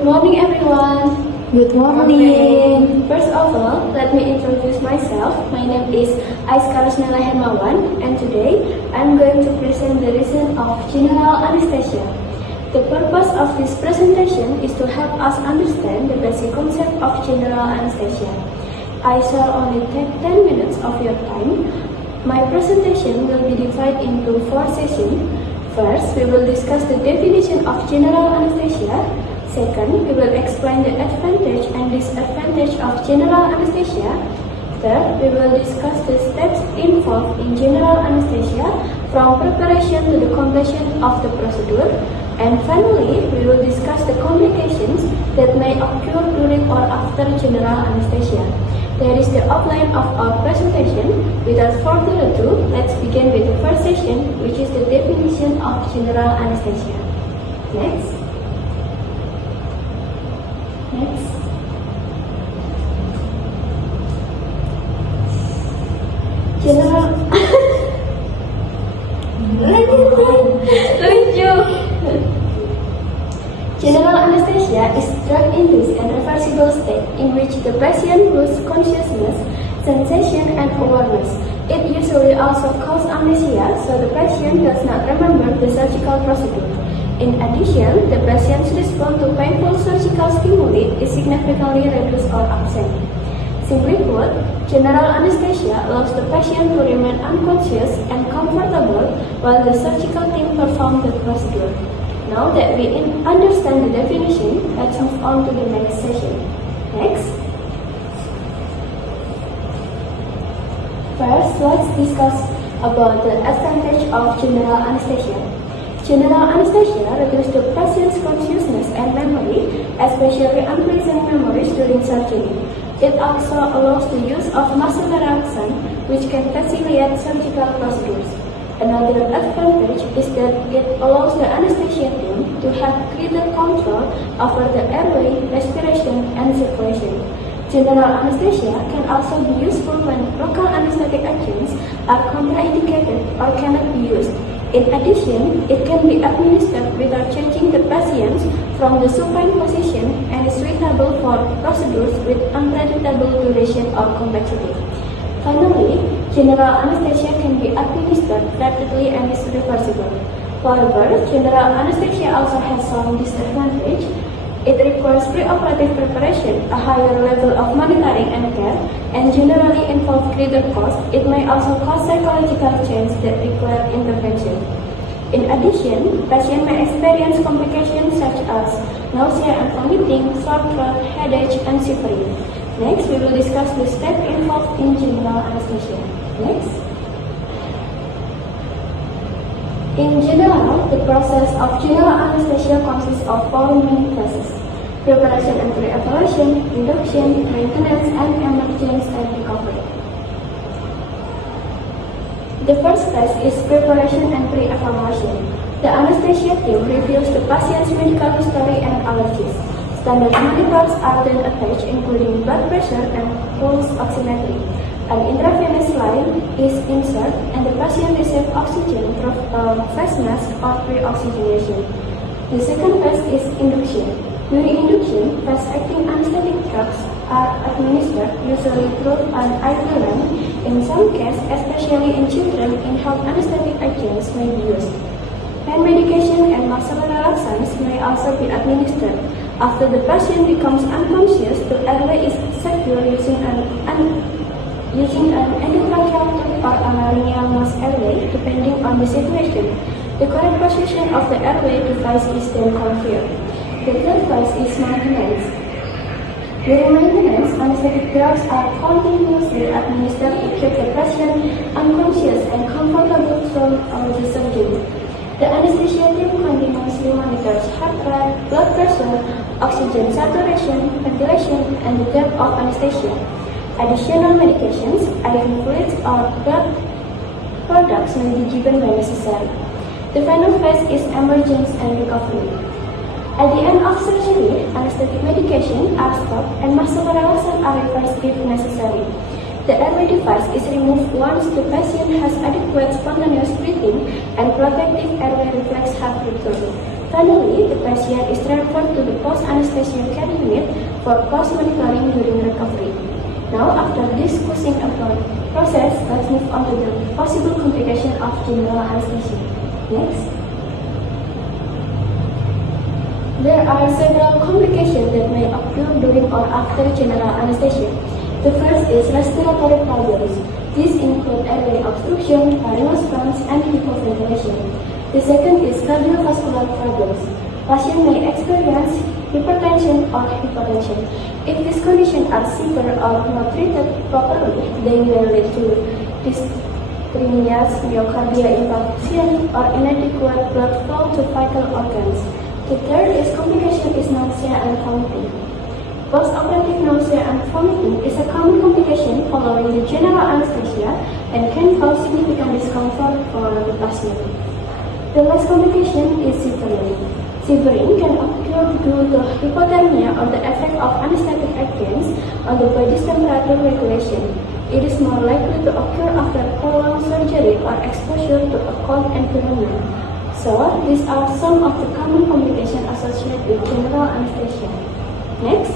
Good morning, everyone. Good morning. First of all, let me introduce myself. My name is Aiska Rusnella Hermawan, and today I'm going to present the reason of general anesthesia. The purpose of this presentation is to help us understand the basic concept of general anesthesia. I shall only take 10 minutes of your time. My presentation will be divided into 4 sessions. First, we will discuss the definition of general anesthesia. Second, we will explain the advantage and disadvantage of general anesthesia. Third, we will discuss the steps involved in general anesthesia from preparation to the completion of the procedure. And finally, we will discuss the complications that may occur during or after general anesthesia. There is the outline of our presentation. Without further ado, let's begin with the first session, which is the definition of general anesthesia. Next. General General anesthesia is drug-induced and reversible state in which the patient loses consciousness, sensation, and awareness. It usually also causes amnesia, so the patient does not remember the surgical procedure. In addition, the patient's response to painful surgical stimuli is significantly reduced or absent. Simply put, general anesthesia allows the patient to remain unconscious and comfortable while the surgical team performs the procedure. Now that we understand the definition, let's move on to the next session. Next. First, let's discuss about the advantage of general anesthesia. General anesthesia reduces the patient's consciousness and memory, especially unpleasant memories during surgery. It also allows the use of muscle relaxant, which can facilitate surgical procedures. Another advantage is that it allows the anesthesia team to have greater control over the airway, respiration, and circulation. General anesthesia can also be useful when local anesthetic agents are contraindicated or cannot be used. In addition, it can be administered without changing the patient from the supine position and is suitable for procedures with unpredictable duration or complexity. Finally, general anesthesia can be administered rapidly and is reversible. However, general anesthesia also has some disadvantages. It requires preoperative preparation, a higher level of monitoring and care, and generally involves greater cost. It may also cause psychological change that require intervention. In addition, patients may experience complications such as nausea and vomiting, sore throat, headache, and shivering. Next, we will discuss the steps involved in general anesthesia. Next. In general, the process of general anesthesia consists of 4 main phases: preparation and pre-evaluation, induction, maintenance, and emergency and recovery. The first phase is preparation and pre-evaluation. The anesthesia team reviews the patient's medical history and allergies. Standard monitors are then attached, including blood pressure and pulse oximetry. An intravenous line is inserted and the patient receives oxygen through a face mask or pre-oxygenation. The second phase is induction. During induction, fast-acting anesthetic drugs are administered, usually through an IV line. In some cases, especially in children, inhaled anesthetic agents may be used. Pain medication and muscle relaxants may also be administered. After the patient becomes unconscious, the airway is secured using an endotracheal tube or a laryngeal mask airway, depending on the situation. The correct position of the airway device is then confirmed. The third phase is maintenance. During maintenance, anesthetic drugs are continuously administered to keep the patient unconscious and comfortable throughout the surgery. The anesthesia team continuously monitors heart rate, blood pressure, oxygen saturation, ventilation, and the depth of anesthesia. Additional medications, IV fluids, or blood products may be given when necessary. The final phase is emergency and recovery. At the end of surgery, anesthetic medication are stopped and muscle relaxants are replaced if necessary. The airway device is removed once the patient has adequate spontaneous breathing and protective airway reflex have returned. Finally, the patient is transferred to the post-anesthesia care unit for post-monitoring during recovery. Now, after discussing about process, let's move on to the possible complication of general anesthesia. Next. There are several complications that may occur during or after general anesthesia. The first is respiratory problems. These include airway obstruction, rhinosponds, and hypoventilation. The second is cardiovascular problems. Patient may experience hypertension or hypotension. If these conditions are severe or not treated properly, they may lead to dyspneas, myocardial infarction, or inadequate blood flow to vital organs. The third is complication is nausea and vomiting. Post-operative nausea and vomiting is a common complication following the general anesthesia and can cause significant discomfort for the patient. The last complication is shivering. Shivering can occur due to hypothermia or the effect of anesthetic agents on the body's temperature regulation. It is more likely to occur after prolonged surgery or exposure to a cold environment. So, these are some of the common complications associated with general anesthesia. Next.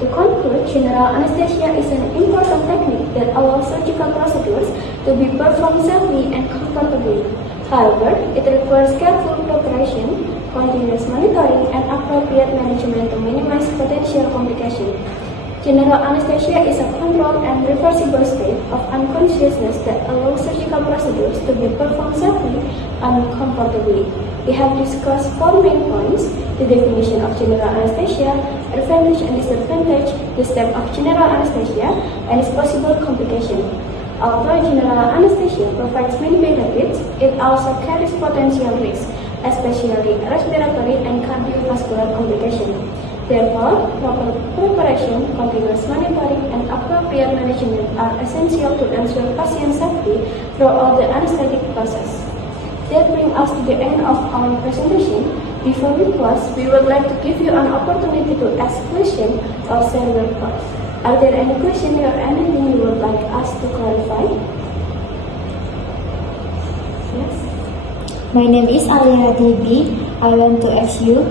To conclude, general anesthesia is an important technique that allows surgical procedures to be performed safely and comfortably. However, it requires careful preparation, continuous monitoring, and appropriate management to minimize potential complications. General anesthesia is a controlled and reversible state of unconsciousness that allows surgical procedures to be performed safely and comfortably. We have discussed 4 main points: the definition of general anesthesia, advantage and disadvantage, the step of general anesthesia, and its possible complication. Although general anesthesia provides many benefits, it also carries potential risks, especially respiratory and cardiovascular complications. Therefore, proper preparation, continuous monitoring, and appropriate management are essential to ensure patient safety throughout the anesthetic process. That brings us to the end of our presentation. Before we close, we would like to give you an opportunity to ask questions or share your thoughts. Are there any questions or anything you would like us to clarify? Yes. My name is Alia Devi. I want to ask you,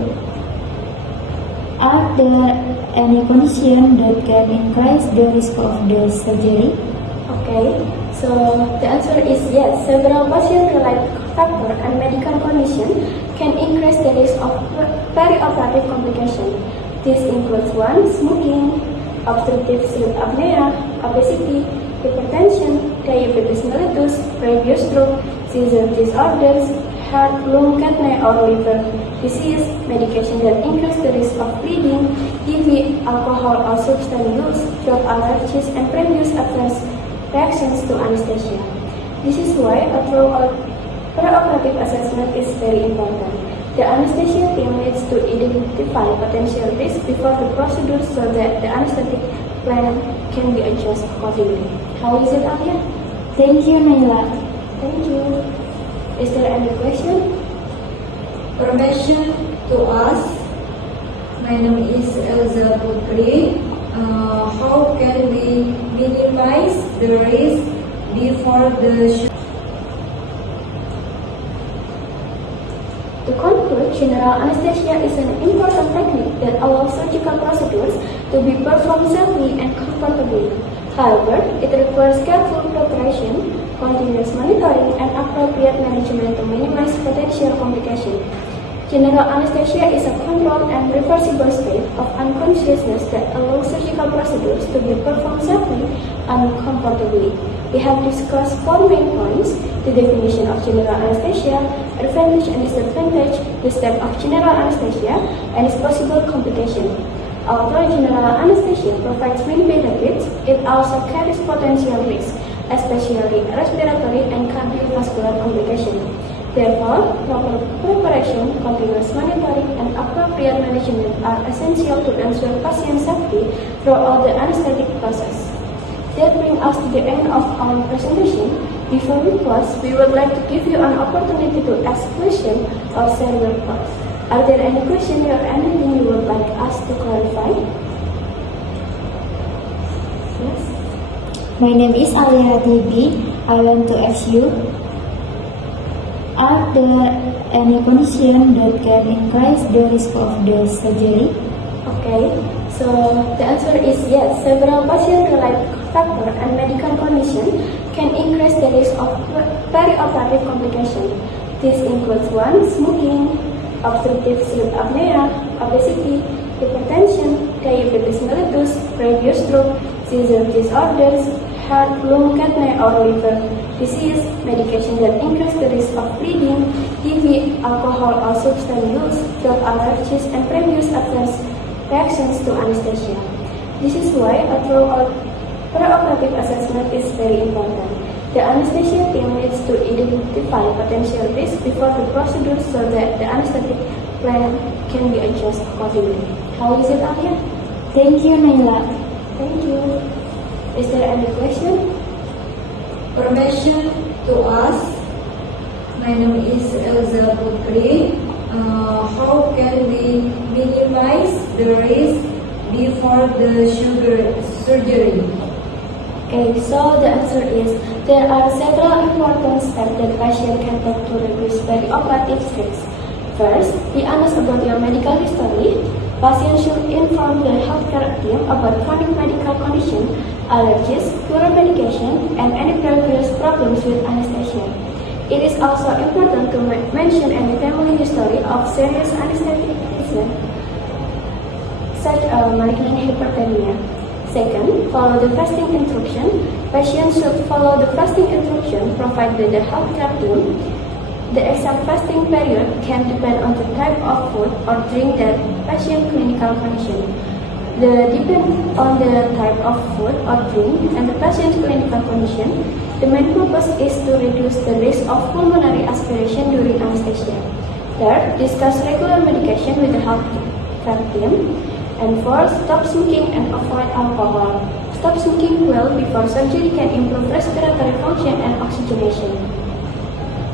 are there any conditions that can increase the risk of the surgery? Okay, so the answer is yes. Several patient-related factors and medical conditions can increase the risk of perioperative complications. This includes 1. Smoking, obstructive sleep apnea, obesity, hypertension, diabetes mellitus, previous stroke, seizure disorders, heart, lung, kidney, or liver disease, medication that increase the risk of bleeding, TB, alcohol or substance use, drug allergies, and previous adverse reactions to anesthesia. This is why a thorough preoperative assessment is very important. The anesthesia team needs to identify potential risks before the procedure so that the anesthetic plan can be adjusted accordingly. How is it, Alia? Thank you, Naila. Thank you. Is there any question? Permission to ask. My name is Elza Putri. How can we minimize the risk before the To conclude, general anesthesia is an important technique that allows surgical procedures to be performed safely and comfortably. However, it requires careful preparation, continuous monitoring, and appropriate management to minimize potential complications. General anesthesia is a controlled and reversible state of unconsciousness that allows surgical procedures to be performed safely and comfortably. We have discussed 4 main points: the definition of general anesthesia, advantage and disadvantage, the step of general anesthesia, and its possible complication. Although general anesthesia provides many benefits, it also carries potential risks, especially respiratory and cardiovascular complications. Therefore, proper preparation, continuous monitoring, and appropriate management are essential to ensure patient safety throughout the anesthetic process. That brings us to the end of our presentation. Before we close, we would like to give you an opportunity to ask questions or share your thoughts. Are there any questions or anything you would like us to clarify? Yes. My name is Alia Hatibi. I want to ask you, are there any conditions that can increase the risk of the surgery? Okay, so the answer is yes. Several patient-related factors and medical conditions can increase the risk of perioperative complications. This includes 1. Smoking, obstructive sleep apnea, obesity, hypertension, diabetes mellitus, previous stroke, seizure disorders, heart, lung, kidney, or liver disease, medication that increase the risk of bleeding, TB, alcohol or substance use, drug allergies, and previous adverse reactions to anesthesia. This is why a thorough preoperative assessment is very important. The anesthesia team needs to identify potential risks before the procedure so that the anesthetic plan can be adjusted accordingly. How is it, Alia? Thank you, Naila. Thank you. Is there any question? Permission to ask. My name is Elza Putri. How can we minimize the risk before the surgery? Okay, so the answer is there are several important steps that patient can take to reduce perioperative risks. First, be honest about your medical history. Patient should inform the healthcare team about chronic medical condition, allergies, current medication, and any previous problems with anesthesia. It is also important to mention any family history of serious anesthesia, such as malignant hyperthermia. Second, follow the fasting instruction. Patients should follow the fasting instruction provided by the healthcare team. The exact fasting period can depend on the type of food or drink that patient clinical condition. Depend on the type of food or drink and the patient's clinical condition. The main purpose is to reduce the risk of pulmonary aspiration during anesthesia. Third, discuss regular medication with the healthcare team. And fourth, stop smoking and avoid alcohol. Stop smoking well before surgery can improve respiratory function and oxygenation.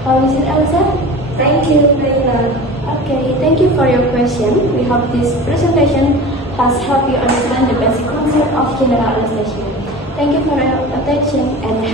How is it, Elsa? Thank you, Naila. Okay, thank you for your question. We hope this presentation has helped you understand the basic concept of general anesthesia. Thank you for your attention and